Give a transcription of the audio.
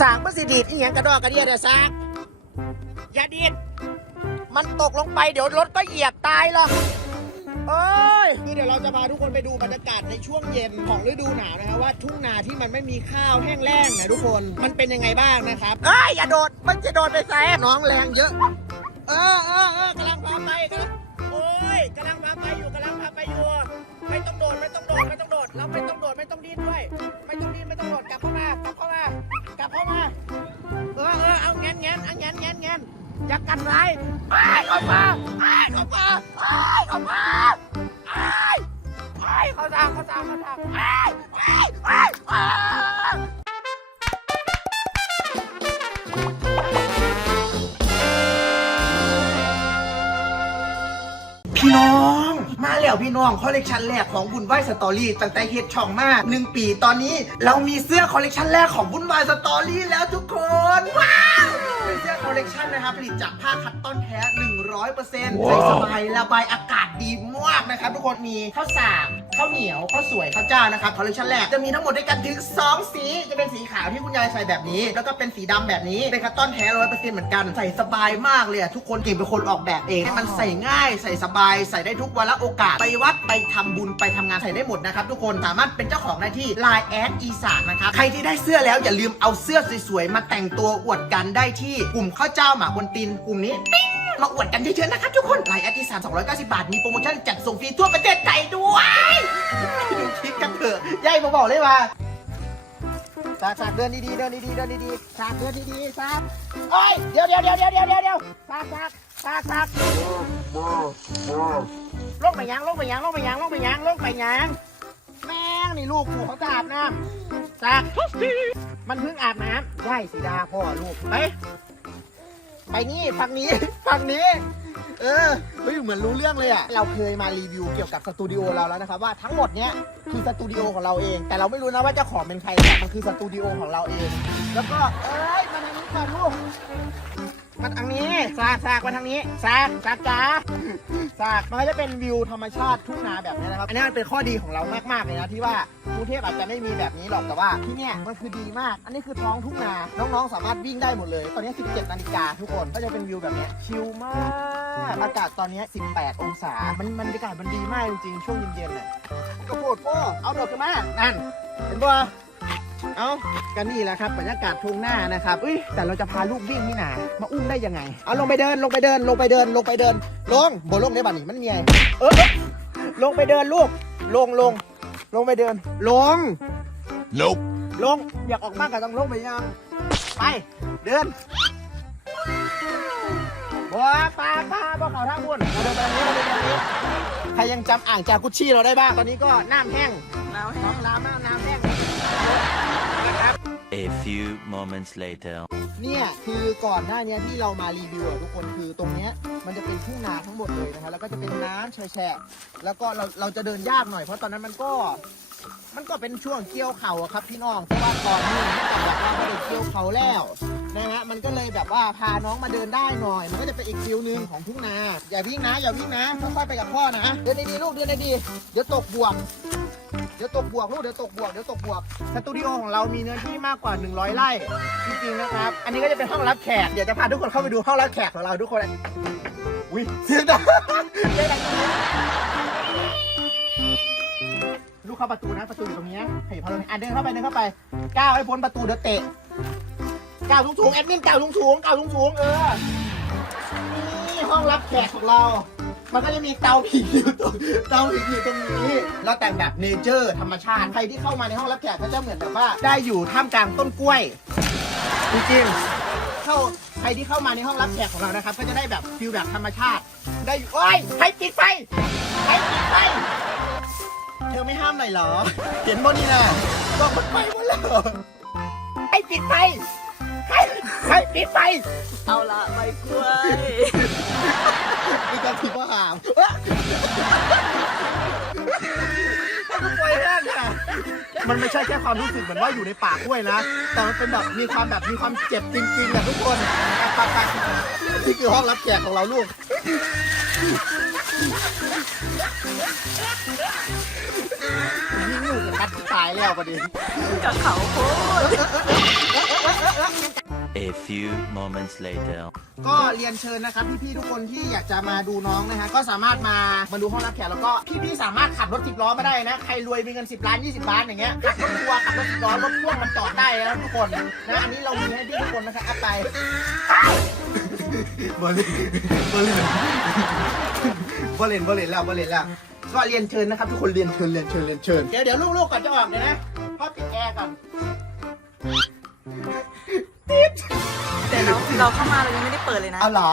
สางมันสิดีดอีหยังกระดอกกระเดียเด้อซากอย่าดีดมันตกลงไปเดี๋ยวรถก็เหยียบตายหรอกเอ้ยคือเดี๋ยวเราจะพาทุกคนไปดูบรรยากาศในช่วงเย็นของฤดูหนาวนะครับว่าทุ่งนาที่มันไม่มีข้าวแห้งแล้งนะทุกคนมันเป็นยังไงบ้างนะครับเอ้ยอย่าโดดมันจะโดดไปใส่น้องแรงเยอะ เออเออเออกำลัง อย่ากันรไอ้ายเข้ามาไอ้ายเข้ามาไอ้ายเข้ามาไอ้ไอ้เขาทางเขาทางเขาทางไอ้ไอ้ไอ้ายอ้พี่น้อง มาแล้วพี่น้องคอลเลกชันแรกของบุญไหวสตอรี่ตั้งแต่เฮ็ดช่องมาหนึ่งปีตอนนี้ เรามีเสื้อคอลเลกชันแรกของบุญไหวสตอรี่แล้วทุกคน ว้าว เป็นเสื้อคอลเลกชันนะครับผลิตจากผ้าคัตตอนแท้ 100%ใส่สบายระบายอากาศดีมากนะครับทุกคนมีข้าวสาก ข้าวเหนียวข้าวสวยข้าวเจ้านะครับคอลเลกชันแรกจะมีทั้งหมดด้วยกันถึง2สีจะเป็นสีขาวที่คุณยายใส่แบบนี้ แล้วก็เป็นสีดำแบบนี้เป็นคัตตอนแท้100%เหมือนกันใส่สบายมากเลยทุกคนเก่งเป็นคนออกแบบเองให้มันใส่ง่ายใส่สบาย ใส่ได้ทุกวันละโอกาส ไปวัดไปทำบุญไปทำงานใส่ได้หมดนะครับทุกคนสามารถเป็นเจ้าของได้ที่ Line แอดอีสานนะครับใครที่ได้เสื้อแล้วอย่าลืมเอาเสื้อสวยๆมาแต่งตัวอวดกันได้ที่กลุ่มข้าวเจ้าหมาบนตินกลุ่มนี้ ปิ๊งมาอวดกันเยอะๆนะครับทุกคนไลน์แอดอีสาน290 บาท มีโปรโมชั่นจัดส่งฟรีทั่วประเทศไทยด้วยดูคลิปกันเถอะยายมาบอกเลยว่าสากสากเดินดีๆเดินดีๆเดินดีๆสากเดินดีๆสากเอ้ยเดี๋ยวเดี๋ยวเดี๋ยวเดี๋ยวเดี๋ยวเดี๋ยวสากสากสากสากลงไปยังลงไปยังลงไปยังลงไปยังลงไปยังแม่งนี่ลูกกูเขาจะอาบน้ำสากมันเพิ่งอาบน้ำได้สีดาพ่อลูกไป ไปนี่ฝั่งนี้ฝั่งนี้ เออเฮ้ยเหมือนรู้เรื่องเลยอะเราเคยมารีวิวเกี่ยวกับสตูดิโอเราแล้วนะครับว่าทั้งหมดเนี้ยคือสตูดิโอของเราเอง แต่เราไม่รู้นะว่าเจ้าของเป็นใครแต่มันคือสตูดิโอของเราเอง แล้วก็เอ้ยมาทางนี้ก่อนลูก มาทางนี้สากสากมาทางนี้สากสากจ๋าสากมันก็จะเป็นวิวธรรมชาติทุ่งนาแบบนี้นะครับ อันนี้มันเป็นข้อดีของเรามากๆเลยนะที่ว่ากรุงเทพอาจจะไม่มีแบบนี้หรอกแต่ว่าที่เนี่ยมันคือดีมาก อันนี้คือท้องทุ่งนาน้องๆ สามารถวิ่งได้หมดเลย ตอนนี้ 17 นาฬิกาทุกคนก็จะเป็นวิวแบบนี้ชิลมากอากาศตอนนี้ 18 องศา มันบรรยากาศมันดีมากจริงๆช่วงเย็นๆน่ะกระโปดพ่อเอาดอกกันมานั่นเห็นป่ะ เอากันนี่แหละครับบรรยากาศทุ่งหน้านะครับอุ้ยแต่เราจะพาลูกวิ่งนี่นามาอุ้มได้ยังไง เอาลงไปเดินลงไปเดินลงไปเดินลงไปเดิน ลงบนลงได้บัดนี่มันเมียเออเออลงไปเดินลูก ลงลง ลงไปเดิน ลง Nope. ลงอยากออกมากก็ต้องลงไปยังไป เดินบัวปลาปลาบัวเขาท่าบุญเราเดินไปทางนี้เราเดินไปทางนี้ใครยังจำอ่างจากกุชชี่เราได้บ้างตอนนี้ก็น้ำแห้งน้ำแห้น้องงน้ำน้ำน้ำแห้งนะครับ A few moments later. เนี่ยคือก่อนหน้าเนี้ยที่เรามารีวิวอะทุกคนคือตรงเนี้ยมันจะเป็นทุ่งนาทั้งหมดเลยนะครับแล้วก็จะเป็นน้ำแฉะๆแล้วก็เราเราจะเดินยากหน่อยเพราะตอนนั้นมันก็ มันก็เป็นช่วงเกี่ยวเขาอะครับพี่น้องเพราะว่าก่อนนี้มันก็แบบว่าไม่ได้เกี่ยวเขาแล้วนะฮะมันก็เลยแบบว่าพาน้องมาเดินได้หน่อย มันก็จะเป็นอีกฟิลหนึ่งของทุ่งนาอย่าวิ่งนะอย่าวิ่งนะค่อยๆไปกับพ่อนะเดินดีๆลูกเดินดีๆเดี๋ยวตกบ่วง เดี๋ยวตกบวกลูกเดี๋ยวตกบวกเดี๋ยวตกบวกสตูดิโอของเรามีเนื้อที่มากกว่า 100 ไร่จริงๆนะครับ อันนี้ก็จะเป็นห้องรับแขกเดี๋ยวจะพาทุกคนเข้าไปดูห้องรับแขกของเราทุกคนอุ้ยเสียงดังเสียงดังลูกเข้าประตูนะประตูอยู่ตรงนี้นะเฮ้ยพอเราอะเดินเข้าไปเดินเข้าไปก้าวให้พ้นประตูเดี๋ยวเตะก้าวสูงๆแอดมินก้าวสูงๆก้าวสูงๆเออนี่ห้องรับแขกของเรา มันก็จะมีเตาผิงอยู่ตรงเตาผิงอยู่ตรงนี้เราแต่งแบบเนเจอร์ ธรรมชาติ ใครที่เข้ามาในห้องรับแขกก็จะเหมือนแบบว่า ได้อยู่ท่ามกลางต้นกล้วยจริงๆเข้าใครที่เข้ามาในห้องรับแขกของเรานะครับ ก็จะได้แบบฟิลแบบธรรมชาติ ได้อยู่โอ้ยใครปิดไฟใครปิดไฟเธอไม่ห้ามหน่อยเหรอ เห็นบนนี่นะบอกมันไฟหมดแล้วใครปิดไฟใครใครปิดไฟเอาละใบกล้วย ผิดว่าหามปล่อยแห้งค่ะมันไม่ใช่แค่ความรู้สึกเหมือนว่าอยู่ในป่ากล้วยนะ แต่มันเป็นแบบมีความแบบมีความเจ็บจริงๆแบบทุกคนไปไปนี่คือห้องรับแขกของเราลูกยิ่งอยู่กับนัดตายแล้วประเดี๋ยวกับเขาโคตร few moments later. ก็เรียนเชิญนะครับพี่ๆทุกคนที่อยากจะมาดูน้องนะฮะก็สามารถมามาดูห้องรับแขกแล้วก็พี่ๆสามารถขับรถสิบล้อมาได้นะใครรวยมีเงิน10ล้าน20ล้านอย่างเงี้ยขับรถทัวร์ขับรถสิบล้อรถพ่วงมันจอดได้แล้วทุกคนนะอันนี้เรามีให้พี่ทุกคนนะครับเอาไปบอลเล่นบอลเล่นบอลเล่นบอลเล่นแล้วบอลเล่นแล้วก็เรียนเชิญนะครับทุกคนเรียนเชิญเรียนเชิญเรียนเชิญเดี๋ยวเดี๋ยวลูกๆก่อนจะออกเดี๋ยวนะพ่อปิดแอร์ก่อนแต่ เราเราเข้ามาเรายังไม่ได้เปิดเลยนะ เอาเหรอ